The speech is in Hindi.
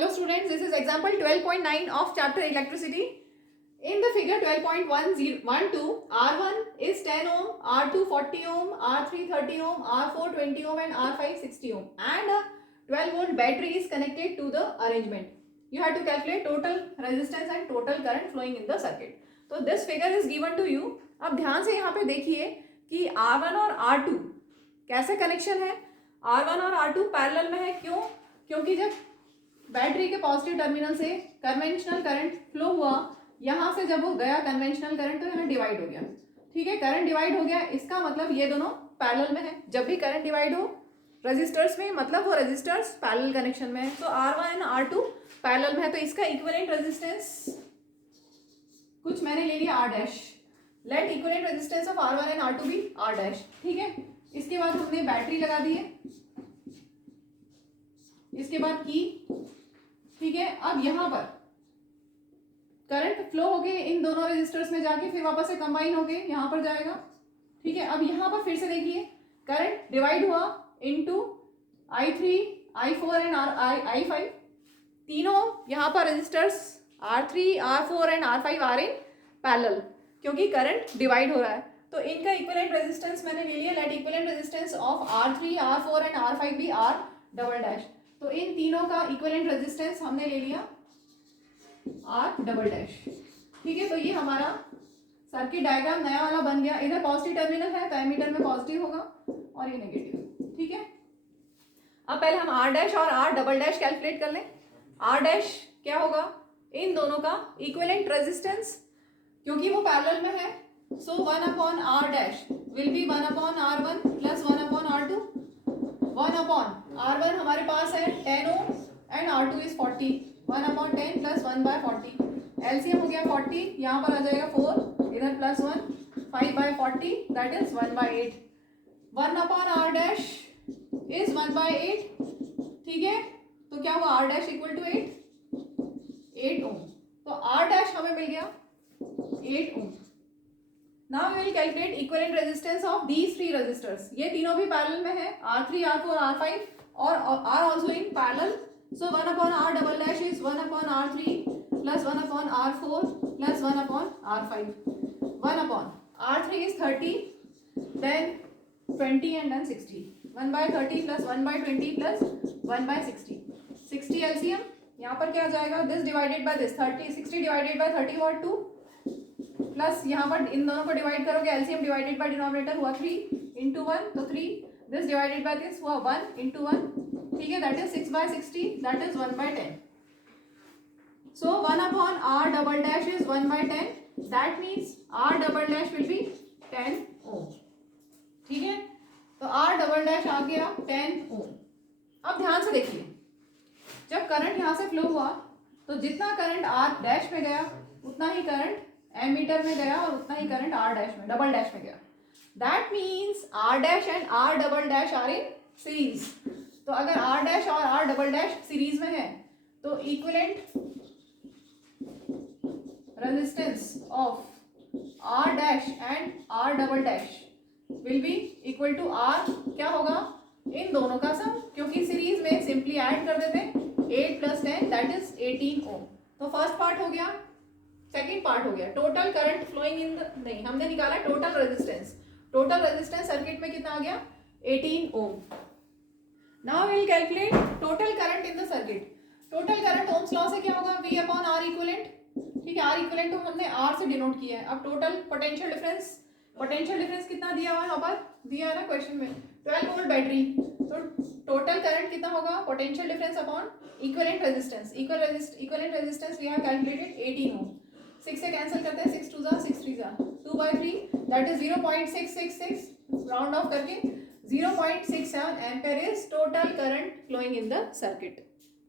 Hello students, this is example 12.9 of chapter electricity. In the figure 12.12, R1 is 10 ohm, R2 40 ohm, R3 30 ohm, R4 20 ohm and R5 60 ohm and a 12 volt battery is connected to the arrangement. You have to calculate total resistance and total current flowing in the circuit. So this figure is given to you. अब ध्यान से यहाँ पे देखिए कि R1 और R2 कैसे कनेक्शन है. R1 और R2 पैरेलल में है. क्यों? क्योंकि जब बैटरी के पॉजिटिव टर्मिनल से कन्वेंशनल करंट फ्लो हुआ, यहाँ से जब वो गया कन्वेंशनल करंट तो यहाँ डिवाइड हो गया. ठीक है, करंट डिवाइड हो गया, इसका मतलब ये दोनों पैरेलल में है. जब भी करंट डिवाइड हो रेजिस्टर्स में, मतलब वो रेजिस्टर्स पैरेलल कनेक्शन में है. तो R1 एंड R2 पैरेलल में है, तो इसका इक्विवेलेंट रेजिस्टेंस कुछ मैंने ले लिया R dash. Let equivalent resistance of R1 and R2 भी R डैश. ठीक है, इसके बाद हमने बैटरी लगा दी है, इसके बाद की. ठीक है, अब यहाँ पर करंट फ्लो होके इन दोनों रेजिस्टर्स में जाके फिर वापस से कंबाइन होके यहाँ पर जाएगा. ठीक है, अब यहाँ पर फिर से देखिए करंट डिवाइड हुआ into I3, I4 and I5. तीनों यहाँ पर resistors R3, R4 and R5 are in parallel क्योंकि करंट डिवाइड हो रहा है. तो इनका इक्विवेलेंट रेजिस्टेंस मैंने ले लिया. Let equivalent resistance of R3, R4 and R5 भी R डबल डैश. तो इन तीनों का इक्विवेलेंट रेजिस्टेंस हमने ले लिया R डबल डैश. ठीक है, तो ये हमारा सर्किट डायग्राम नया वाला बन गया. इधर पॉजिटिव टर्मिनल है तो एमीटर में पॉजिटिव होगा और ये नेगेटिव. ठीक है, अब पहले हम R डैश और R डबल डैश कैलकुलेट कर लें. R डैश क्या होगा? इन दोनों का इक्विवेलेंट रेजिस्टेंस, क्योंकि वो पैरेलल में है. So 1 upon R dash will be 1 upon R1 plus 1 upon R2. 1 upon R1 हमारे पास है 10 ohm and R2 is 40. 1 upon 10 plus 1 by 40. LCM हो गया 40, यहाँ पर आ जाएगा 4, इधर plus 1, 5 by 40 that is 1 by 8. 1 upon R dash is 1 by 8. ठीक है, तो क्या हुआ? R डैश इक्वल टू 8 ओम. तो R डैश हमें मिल गया 8 ओम. Now we will calculate equivalent resistance of these three resistors. ये तीनों भी पैरेलल में है, R3, R4, R5 और are also in parallel. So 1 upon R double dash is 1 upon R3 plus 1 upon R4 plus 1 upon R5. 1 upon R3 is 30, then 20 and then 60. 1 by 30 plus 1 by 20 plus 1 by 60. 60 LCM. यहाँ पर क्या जाएगा? This divided by this 30, 60 divided by 30 what 2. Plus यहाँ पर इन दोनों को डिवाइड करोगे, एलसीएम डिवाइडेड बाय डिनोमिनेटर हुआ 3 इंटू 1 तो 3. दिस डिवाइडेड बाय दिस हुआ 1 इंटू 1. ठीक है, that is 6 by 60 that is 1 by 10. So 1 upon R double dash is 1 by 10. That means R double dash will be 10 ohm. ठीक है, तो R डबल डैश आ गया 10 ओम. अब ध्यान से देखिए, जब करंट यहाँ से फ्लो हुआ तो जितना करंट R डैश में गया उतना ही करंट एमीटर में गया और उतना ही करंट R डैश में डबल डैश में गया. That means R dash and R double dash are in series. तो अगर R डैश और R डबल डैश सीरीज में है तो equivalent resistance of R dash and R double dash will be equal to R क्या होगा? इन दोनों का सम, क्योंकि सीरीज में सिंपली ऐड कर देते हैं 8 प्लस 10 दैट इज 18 ओम. तो फर्स्ट पार्ट हो गया. सेकेंड पार्ट हो गया total current flowing in the, नहीं हमने निकाला total resistance. Total resistance circuit में कितना आ गया? 18 ohm. Now we will calculate total current in the circuit. Total current Ohm's law से क्या होगा? V upon R equivalent. ठीक है, R इक्विवेलेंट तो हमने R से डिनोट किया है. अब टोटल पोटेंशियल डिफरेंस कितना दिया हुआ है? यहाँ पर दिया है ना क्वेश्चन में, 12 वोल्ट बैटरी. तो टोटल करंट कितना होगा? Potential difference upon equivalent resistance. Equivalent resistance we have calculated 18 ohm. 6 से कैंसिल करते हैं, 6 2 जा 6 3 जा 2 by 3 that is 0.666. Round off करके 0.67 ampere is total current flowing in the circuit.